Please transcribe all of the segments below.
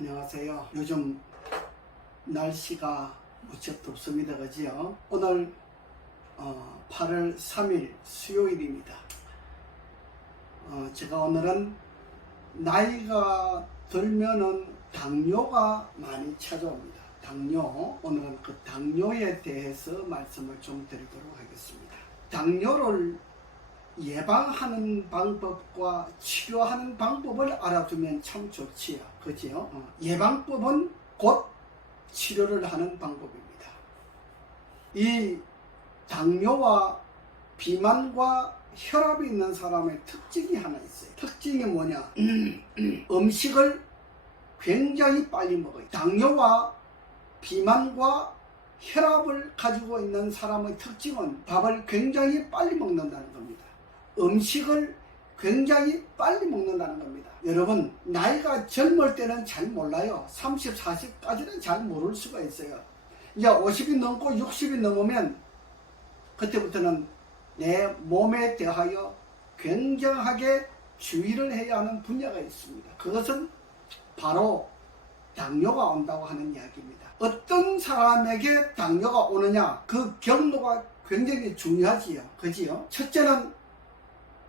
안녕하세요. 요즘 날씨가 무척 덥습니다. 그지요? 오늘 8월 3일 수요일입니다. 제가 오늘은 나이가 들면은 당뇨가 많이 찾아옵니다. 당뇨, 오늘은 그 당뇨에 대해서 말씀을 좀 드리도록 하겠습니다. 당뇨를 예방하는 방법과 치료하는 방법을 알아두면 참 좋지요. 그지요? 예방법은 곧 치료를 하는 방법입니다. 이 당뇨와 비만과 혈압이 있는 사람의 특징이 하나 있어요. 특징이 뭐냐? 음식을 굉장히 빨리 먹어요. 당뇨와 비만과 혈압을 가지고 있는 사람의 특징은 밥을 굉장히 빨리 먹는다는 겁니다. 음식을 굉장히 빨리 먹는다는 겁니다. 여러분, 나이가 젊을 때는 잘 몰라요. 30, 40까지는 잘 모를 수가 있어요. 이제 50이 넘고 60이 넘으면 그때부터는 내 몸에 대하여 굉장하게 주의를 해야 하는 분야가 있습니다. 그것은 바로 당뇨가 온다고 하는 이야기입니다. 어떤 사람에게 당뇨가 오느냐, 그 경로가 굉장히 중요하지요. 그지요? 첫째는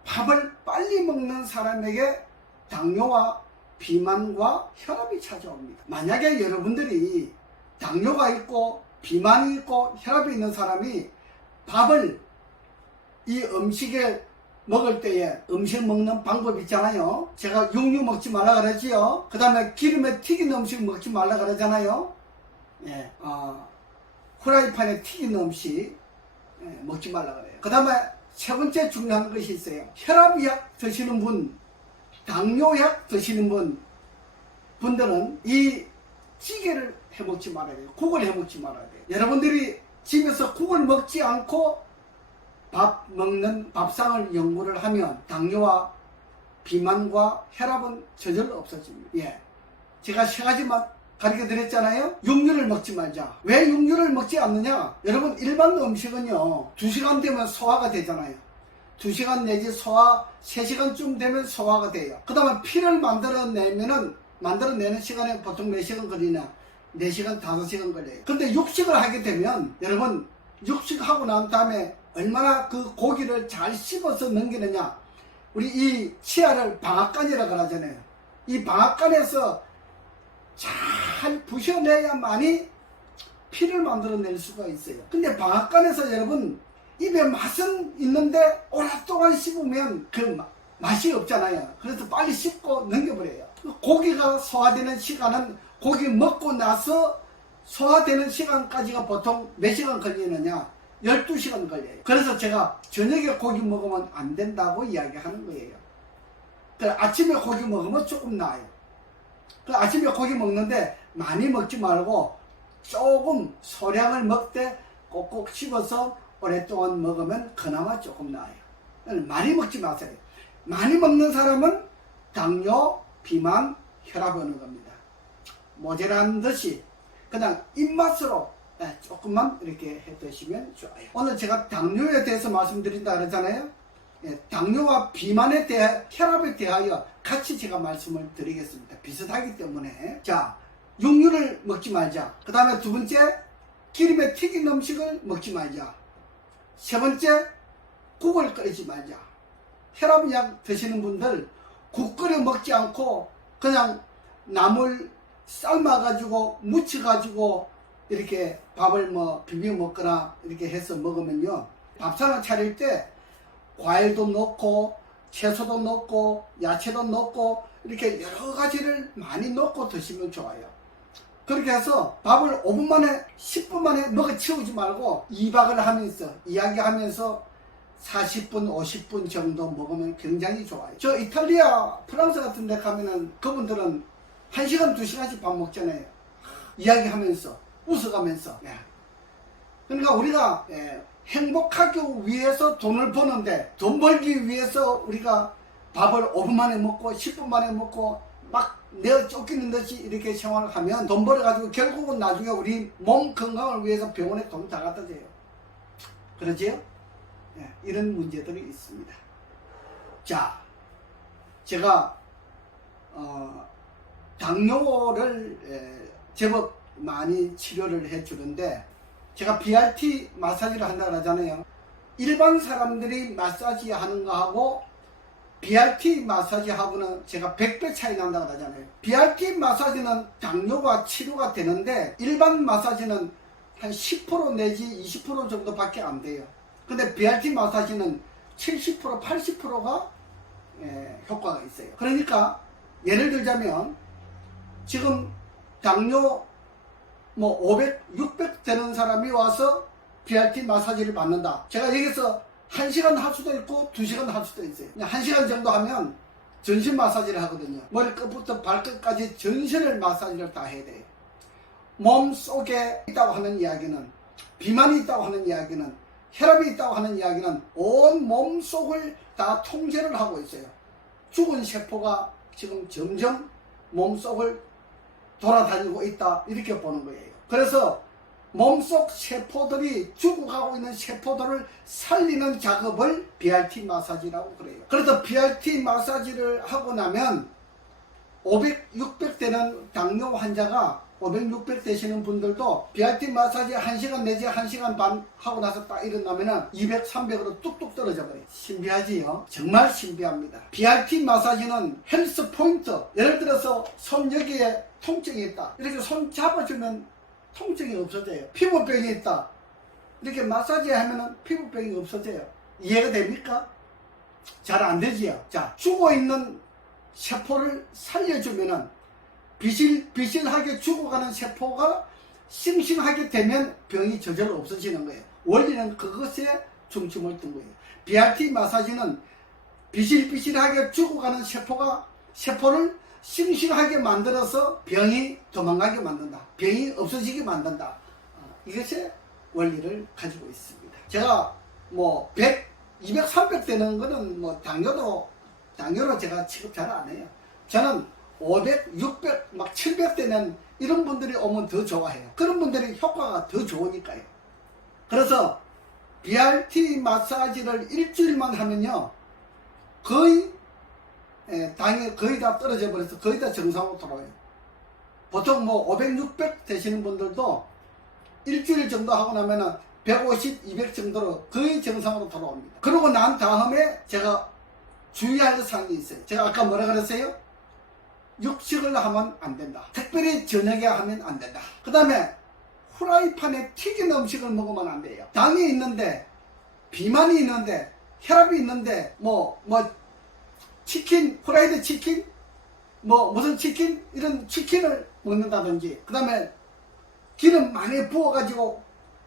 밥을 빨리 먹는 사람에게 당뇨와 비만과 혈압이 찾아옵니다. 만약에 여러분들이 당뇨가 있고 비만이 있고 혈압이 있는 사람이 밥을 이 음식에 먹을 때에 음식 먹는 방법 있잖아요. 제가 육류 먹지 말라 그러지요. 그 다음에 기름에 튀긴 음식 먹지 말라 그러잖아요. 예, 후라이팬에 튀긴 음식 먹지 말라 그래요. 그 다음에 세 번째 중요한 것이 있어요. 혈압약 드시는 분, 당뇨약 드시는 분들은 이 찌개를 해먹지 말아야 돼요. 국을 해먹지 말아야 돼요. 여러분들이 집에서 국을 먹지 않고 밥 먹는 밥상을 연구를 하면 당뇨와 비만과 혈압은 저절로 없어집니다. 예, 제가 세 가지만 가르쳐 드렸잖아요. 육류를 먹지 말자. 왜 육류를 먹지 않느냐? 여러분, 일반 음식은요 2시간 되면 소화가 되잖아요. 2시간 내지 3시간쯤 되면 소화가 돼요. 그 다음에 피를 만들어내는 시간에 보통 몇 시간 걸리냐? 4시간, 5시간 걸려요. 근데 육식을 하게 되면 여러분, 육식하고 난 다음에 얼마나 그 고기를 잘 씹어서 넘기느냐? 우리 이 치아를 방앗간이라고 하잖아요. 이 방앗간에서 잘 부셔내야만이 피를 만들어낼 수가 있어요. 근데 방앗간에서 여러분 입에 맛은 있는데 오랫동안 씹으면 그 맛이 없잖아요. 그래서 빨리 씹고 넘겨버려요. 고기가 소화되는 시간은 고기 먹고 나서 소화되는 시간까지가 보통 몇 시간 걸리느냐? 12시간 걸려요. 그래서 제가 저녁에 고기 먹으면 안 된다고 이야기하는 거예요. 아침에 고기 먹으면 조금 나아요. 아침에 고기 먹는데 많이 먹지 말고 조금 소량을 먹되 꼭꼭 씹어서 오랫동안 먹으면 그나마 조금 나아요. 많이 먹지 마세요. 많이 먹는 사람은 당뇨, 비만, 혈압이 오는 겁니다. 모자란 듯이 그냥 입맛으로 조금만 이렇게 해 드시면 좋아요. 오늘 제가 당뇨에 대해서 말씀드린다 그랬잖아요. 당뇨와 비만에 대해, 혈압에 대하여 같이 제가 말씀을 드리겠습니다. 비슷하기 때문에. 자, 육류를 먹지 말자. 그 다음에 두 번째, 기름에 튀긴 음식을 먹지 말자. 세 번째, 국을 끓이지 말자. 혈압약 드시는 분들 국 끓여 먹지 않고 그냥 나물 삶아가지고 무쳐가지고 이렇게 밥을 비벼 먹거나 이렇게 해서 먹으면요, 밥상을 차릴 때 과일도 넣고 채소도 넣고 야채도 넣고 이렇게 여러 가지를 많이 넣고 드시면 좋아요. 그렇게 해서 밥을 5분 만에 10분 만에 먹어 치우지 말고 2박을 하면서 이야기하면서 40분 50분 정도 먹으면 굉장히 좋아요. 저 이탈리아 프랑스 같은 데 가면은 그분들은 1시간 2시간씩 밥 먹잖아요. 이야기하면서 웃어가면서. 그러니까 우리가 행복하기 위해서 돈을 버는데 돈 벌기 위해서 우리가 밥을 5분 만에 먹고 10분 만에 먹고 막 내어 쫓기는 듯이 이렇게 생활을 하면 돈 벌어가지고 결국은 나중에 우리 몸 건강을 위해서 병원에 돈 다 갖다 줘요. 그러지요? 이런 문제들이 있습니다. 자, 제가 당뇨를 제법 많이 치료를 해주는데, 제가 BRT 마사지를 한다고 하잖아요. 일반 사람들이 마사지 하는 거하고 BRT 마사지하고는 제가 100배 차이 난다고 하잖아요. BRT 마사지는 당뇨가 치료가 되는데 일반 마사지는 한 10% 내지 20% 정도밖에 안 돼요. 근데 BRT 마사지는 70% 80%가 효과가 있어요. 그러니까 예를 들자면 지금 당뇨 500, 600 되는 사람이 와서 BRT 마사지를 받는다. 제가 여기서 1시간 할 수도 있고 2시간 할 수도 있어요. 그냥 1시간 정도 하면 전신 마사지를 하거든요. 머리끝부터 발끝까지 전신을 마사지를 다 해야 돼요. 몸 속에 있다고 하는 이야기는, 비만이 있다고 하는 이야기는, 혈압이 있다고 하는 이야기는 온 몸 속을 다 통제를 하고 있어요. 죽은 세포가 지금 점점 몸 속을 돌아다니고 있다, 이렇게 보는 거예요. 그래서 몸속 세포들이 죽어가고 있는 세포들을 살리는 작업을 BRT 마사지라고 그래요. 그래서 BRT 마사지를 하고 나면 500, 600 되는 당뇨 환자가 500, 600 되시는 분들도 BRT 마사지 1시간 내지 1시간 반 하고 나서 딱 일어나면은 200, 300으로 뚝뚝 떨어져 버려요. 신비하지요? 정말 신비합니다. BRT 마사지는 헬스 포인트, 예를 들어서 손 여기에 통증이 있다, 이렇게 손 잡아주면 통증이 없어져요. 피부병이 있다, 이렇게 마사지 하면은 피부병이 없어져요. 이해가 됩니까? 잘 안 되지요. 자, 죽어있는 세포를 살려주면은 비실비실하게 죽어가는 세포가 싱싱하게 되면 병이 저절로 없어지는 거예요. 원리는 그것에 중심을 둔 거예요. BRT 마사지는 비실비실하게 죽어가는 세포를 싱싱하게 만들어서 병이 도망가게 만든다, 병이 없어지게 만든다. 이것의 원리를 가지고 있습니다. 제가 100, 200, 300 되는 거는 당뇨로 제가 취급 잘 안 해요. 저는 500, 600, 700 되는 이런 분들이 오면 더 좋아해요. 그런 분들이 효과가 더 좋으니까요. 그래서 BRT 마사지를 일주일만 하면요, 거의 당이 거의 다 떨어져 버려서 거의 다 정상으로 돌아와요. 보통 500, 600 되시는 분들도 일주일 정도 하고 나면은 150, 200 정도로 거의 정상으로 돌아옵니다. 그러고 난 다음에 제가 주의할 사항이 있어요. 제가 아까 뭐라 그랬어요? 육식을 하면 안 된다. 특별히 저녁에 하면 안 된다. 그 다음에 후라이팬에 튀긴 음식을 먹으면 안 돼요. 당이 있는데, 비만이 있는데, 혈압이 있는데, 치킨, 후라이드 치킨, 무슨 치킨, 이런 치킨을 먹는다든지, 그 다음에 기름 많이 부어가지고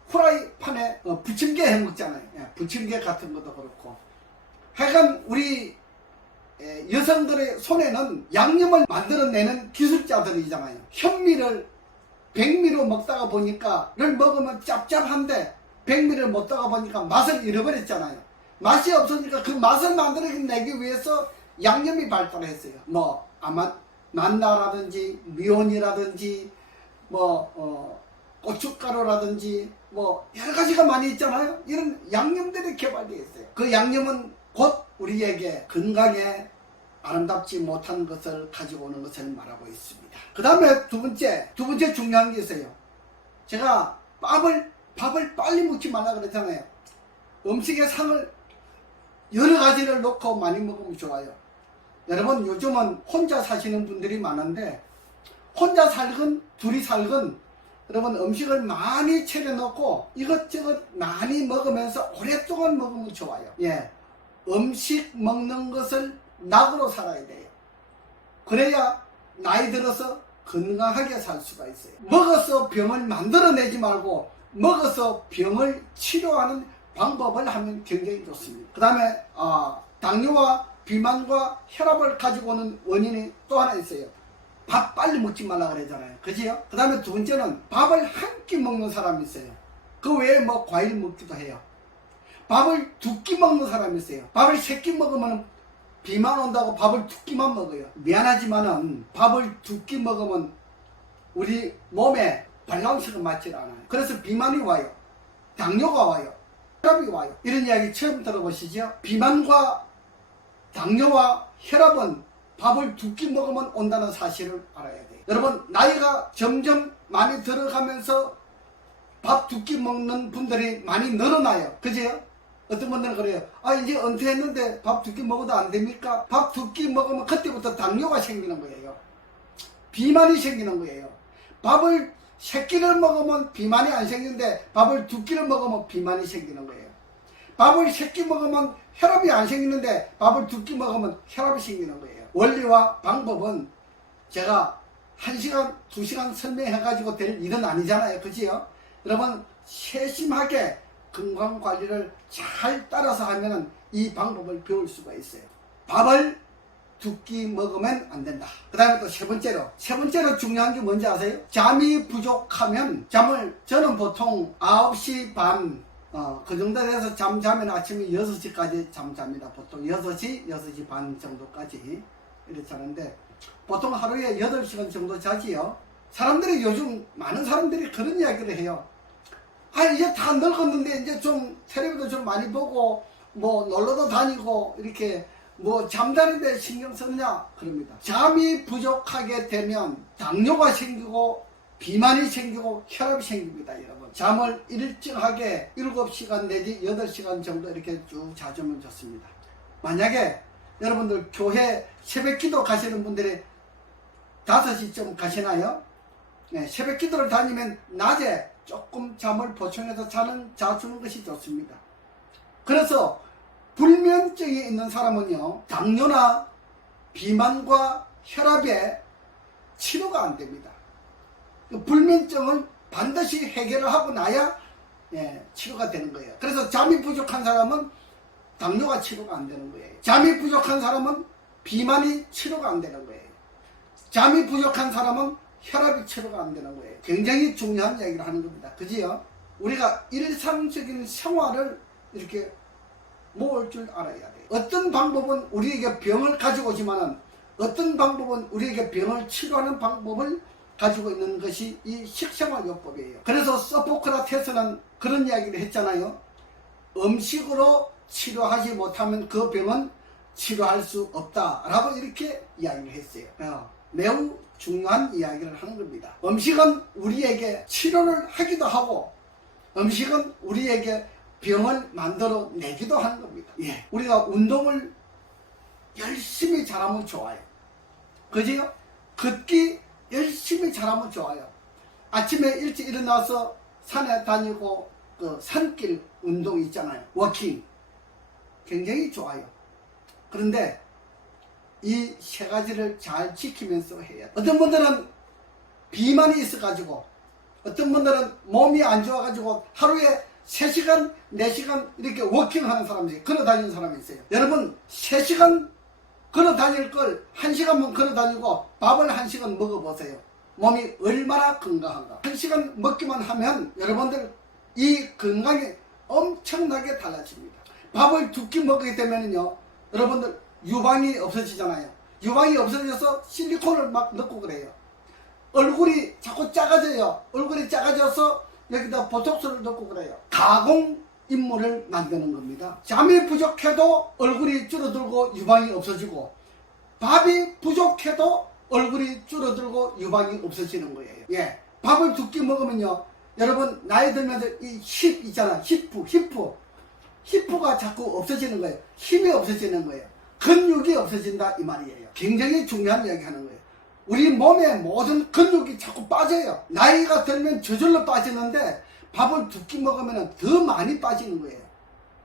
후라이팬에 부침개 해 먹잖아요. 부침개 같은 것도 그렇고. 하여간 우리 여성들의 손에는 양념을 만들어내는 기술자들이잖아요. 현미를 백미로 먹다가 보니까 를 먹으면 짭짭한데 백미를 먹다가 보니까 맛을 잃어버렸잖아요. 맛이 없으니까 그 맛을 만들어내기 위해서 양념이 발달했어요. 만나라든지 미온이라든지 고춧가루라든지 여러 가지가 많이 있잖아요. 이런 양념들이 개발되어 있어요. 그 양념은 곧 우리에게 건강에 아름답지 못한 것을 가지고 오는 것을 말하고 있습니다. 그 다음에 두 번째 중요한 게 있어요. 제가 밥을 빨리 먹지 말라 그랬잖아요. 음식의 상을 여러 가지를 넣고 많이 먹으면 좋아요. 여러분, 요즘은 혼자 사시는 분들이 많은데, 혼자 살건 둘이 살건 여러분 음식을 많이 차려놓고 이것저것 많이 먹으면서 오랫동안 먹으면 좋아요. 음식 먹는 것을 낙으로 살아야 돼요. 그래야 나이 들어서 건강하게 살 수가 있어요. 먹어서 병을 만들어내지 말고 먹어서 병을 치료하는 방법을 하면 굉장히 좋습니다. 그 다음에 당뇨와 비만과 혈압을 가지고 오는 원인이 또 하나 있어요. 밥 빨리 먹지 말라 그러잖아요. 그지요? 그 다음에 두 번째는 밥을 한 끼 먹는 사람이 있어요. 그 외에 과일 먹기도 해요. 밥을 두 끼 먹는 사람이 있어요. 밥을 세 끼 먹으면 비만 온다고 밥을 두 끼만 먹어요. 미안하지만은 밥을 두 끼 먹으면 우리 몸에 밸런스가 맞지 않아요. 그래서 비만이 와요. 당뇨가 와요. 혈압이 와요. 이런 이야기 처음 들어보시죠? 비만과 당뇨와 혈압은 밥을 두 끼 먹으면 온다는 사실을 알아야 돼요. 여러분, 나이가 점점 많이 들어가면서 밥 두 끼 먹는 분들이 많이 늘어나요. 그죠? 어떤 분들은 그래요. 아, 이제 은퇴했는데 밥 두 끼 먹어도 안 됩니까? 밥 두 끼 먹으면 그때부터 당뇨가 생기는 거예요. 비만이 생기는 거예요. 밥을 세 끼를 먹으면 비만이 안 생기는데 밥을 두 끼를 먹으면 비만이 생기는 거예요. 밥을 세 끼 먹으면 혈압이 안 생기는데 밥을 두 끼 먹으면 혈압이 생기는 거예요. 원리와 방법은 제가 1시간, 2시간 설명해가지고 될 일은 아니잖아요. 그지요? 여러분, 세심하게 건강관리를 잘 따라서 하면 이 방법을 배울 수가 있어요. 밥을 두 끼 먹으면 안 된다. 그 다음에 또 세 번째로 중요한 게 뭔지 아세요? 잠이 부족하면 저는 보통 9시 반 그 정도 돼서 자면 아침에 6시까지 잠잡니다. 보통 6시 반 정도까지 이렇게 자는데 보통 하루에 8시간 정도 자지요. 사람들이 요즘 많은 사람들이 그런 이야기를 해요. 아, 이제 다 늙었는데 이제 좀 텔레비도 좀 많이 보고 뭐 놀러도 다니고 이렇게 뭐 잠자는데 신경 쓰느냐 그럽니다. 잠이 부족하게 되면 당뇨가 생기고 비만이 생기고 혈압이 생깁니다. 여러분, 잠을 일정하게 7시간 내지 8시간 정도 이렇게 쭉 자주면 좋습니다. 만약에 여러분들 교회 새벽기도 가시는 분들이 5시쯤 가시나요? 네, 새벽기도를 다니면 낮에 조금 잠을 보충해서 자주는 것이 좋습니다. 그래서 불면증이 있는 사람은요, 당뇨나 비만과 혈압에 치료가 안 됩니다. 불면증을 반드시 해결을 하고 나야 치료가 되는 거예요. 그래서 잠이 부족한 사람은 당뇨가 치료가 안 되는 거예요. 잠이 부족한 사람은 비만이 치료가 안 되는 거예요. 잠이 부족한 사람은 혈압이 치료가 안 되는 거예요. 굉장히 중요한 이야기를 하는 겁니다. 그지요? 우리가 일상적인 생활을 이렇게 모을 줄 알아야 돼요. 어떤 방법은 우리에게 병을 가지고 오지만은 어떤 방법은 우리에게 병을 치료하는 방법을 가지고 있는 것이 이 식생활요법이에요. 그래서 소포크라테스는 그런 이야기를 했잖아요. 음식으로 치료하지 못하면 그 병은 치료할 수 없다라고 이렇게 이야기를 했어요. 매우 중요한 이야기를 하는 겁니다. 음식은 우리에게 치료를 하기도 하고 음식은 우리에게 병을 만들어 내기도 하는 겁니다. 우리가 운동을 열심히 잘하면 좋아요. 그지요? 걷기 열심히 잘하면 좋아요. 아침에 일찍 일어나서 산에 다니고 그 산길 운동 있잖아요. 워킹 굉장히 좋아요. 그런데 이 세 가지를 잘 지키면서 해야 돼요. 어떤 분들은 비만이 있어가지고 어떤 분들은 몸이 안 좋아가지고 하루에 3시간, 4시간 이렇게 워킹하는 사람이 걸어 다니는 사람이 있어요. 여러분 3시간 걸어 다닐 걸 1시간만 걸어 다니고 밥을 1시간 먹어보세요. 몸이 얼마나 건강한가. 1시간 먹기만 하면 여러분들 이 건강이 엄청나게 달라집니다. 밥을 두 끼 먹게 되면요 여러분들 유방이 없어지잖아요. 유방이 없어져서 실리콘을 막 넣고 그래요. 얼굴이 자꾸 작아져요. 얼굴이 작아져서 여기다 보톡스를 넣고 그래요. 가공 인물을 만드는 겁니다. 잠이 부족해도 얼굴이 줄어들고 유방이 없어지고 밥이 부족해도 얼굴이 줄어들고 유방이 없어지는 거예요. 밥을 두 끼 먹으면요 여러분 나이 들면서 이 힙 있잖아. 히프가 자꾸 없어지는 거예요. 힘이 없어지는 거예요. 근육이 없어진다 이 말이에요. 굉장히 중요한 이야기 하는 거예요. 우리 몸의 모든 근육이 자꾸 빠져요. 나이가 들면 저절로 빠지는데 밥을 두 끼 먹으면 더 많이 빠지는 거예요.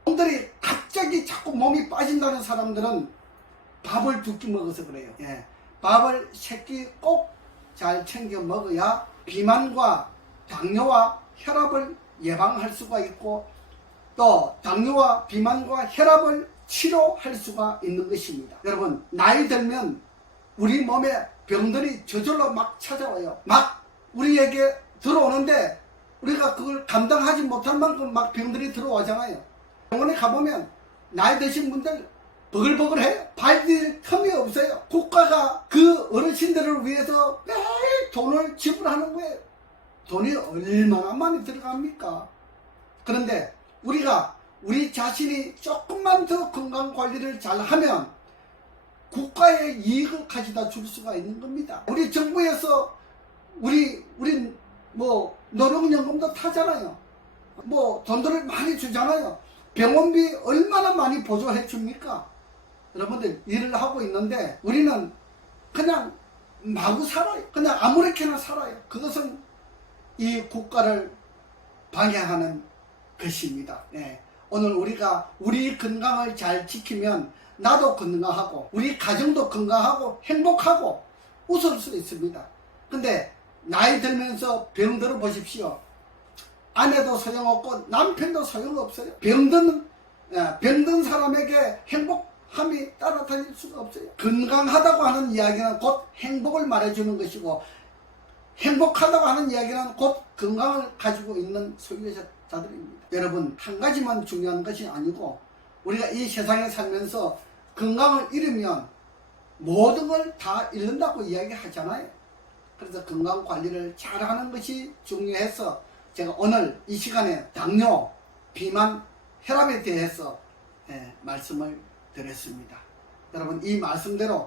사람들이 갑자기 자꾸 몸이 빠진다는 사람들은 밥을 두 끼 먹어서 그래요. 밥을 세 끼 꼭 잘 챙겨 먹어야 비만과 당뇨와 혈압을 예방할 수가 있고 또 당뇨와 비만과 혈압을 치료할 수가 있는 것입니다. 여러분 나이 들면 우리 몸에 병들이 저절로 막 찾아와요. 막 우리에게 들어오는데 우리가 그걸 감당하지 못할 만큼 막 병들이 들어오잖아요. 병원에 가보면 나이 드신 분들 버글버글해요. 발딜 틈이 없어요. 국가가 그 어르신들을 위해서 매일 돈을 지불하는 거예요. 돈이 얼마나 많이 들어갑니까? 그런데 우리가 우리 자신이 조금만 더 건강관리를 잘하면 국가의 이익을 가져다 줄 수가 있는 겁니다. 우리 정부에서 우리 뭐 노령연금도 타잖아요. 뭐 돈들을 많이 주잖아요. 병원비 얼마나 많이 보조해 줍니까? 여러분들 일을 하고 있는데 우리는 그냥 마구 살아요. 그냥 아무렇게나 살아요. 그것은 이 국가를 방해하는 것입니다. 예. 오늘 우리가 우리 건강을 잘 지키면 나도 건강하고 우리 가정도 건강하고 행복하고 웃을 수 있습니다. 근데 나이 들면서 병들어 보십시오. 아내도 소용없고 남편도 소용없어요. 병든 사람에게 행복함이 따라다닐 수가 없어요. 건강하다고 하는 이야기는 곧 행복을 말해주는 것이고 행복하다고 하는 이야기는 곧 건강을 가지고 있는 소유자들입니다. 여러분, 한 가지만 중요한 것이 아니고 우리가 이 세상에 살면서 건강을 잃으면 모든 걸 다 잃는다고 이야기하잖아요. 그래서 건강 관리를 잘하는 것이 중요해서 제가 오늘 이 시간에 당뇨, 비만, 혈압에 대해서 말씀을 드렸습니다. 여러분, 이 말씀대로